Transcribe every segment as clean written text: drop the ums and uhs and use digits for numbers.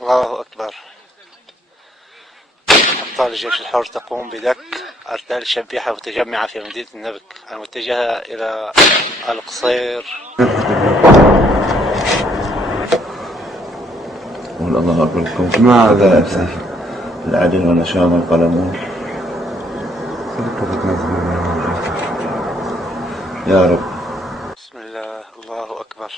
الله أكبر. أبطال الجيش الحر تقوم بدك أرتال شبيحة متجمعة في مدينة النبك المتجهة إلى القصير. قول الله أكبر لكم. ماذا العدل ونشام القلمون يا رب. بسم الله. الله أكبر.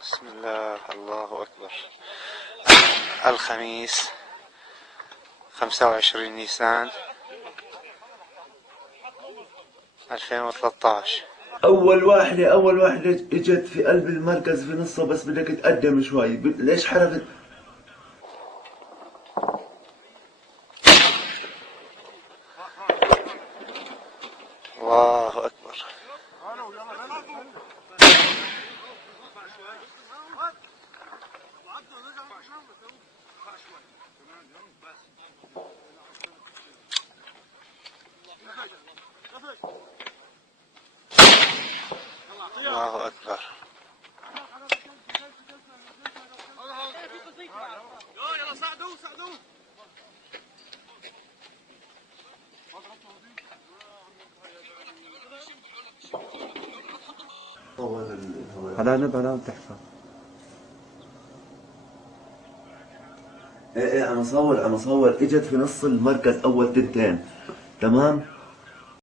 بسم الله. الله أكبر. الخميس 25 نيسان 2013. أول واحدة إجت في قلب المركز في نصه، بس بدك تقدم شوي. ليش حركت؟ الله أكبر. الله أكبر. يلا ساعدوه. على نبع تحفة. ايه عم اصور اجت في نص المركز اول تنتين، تمام.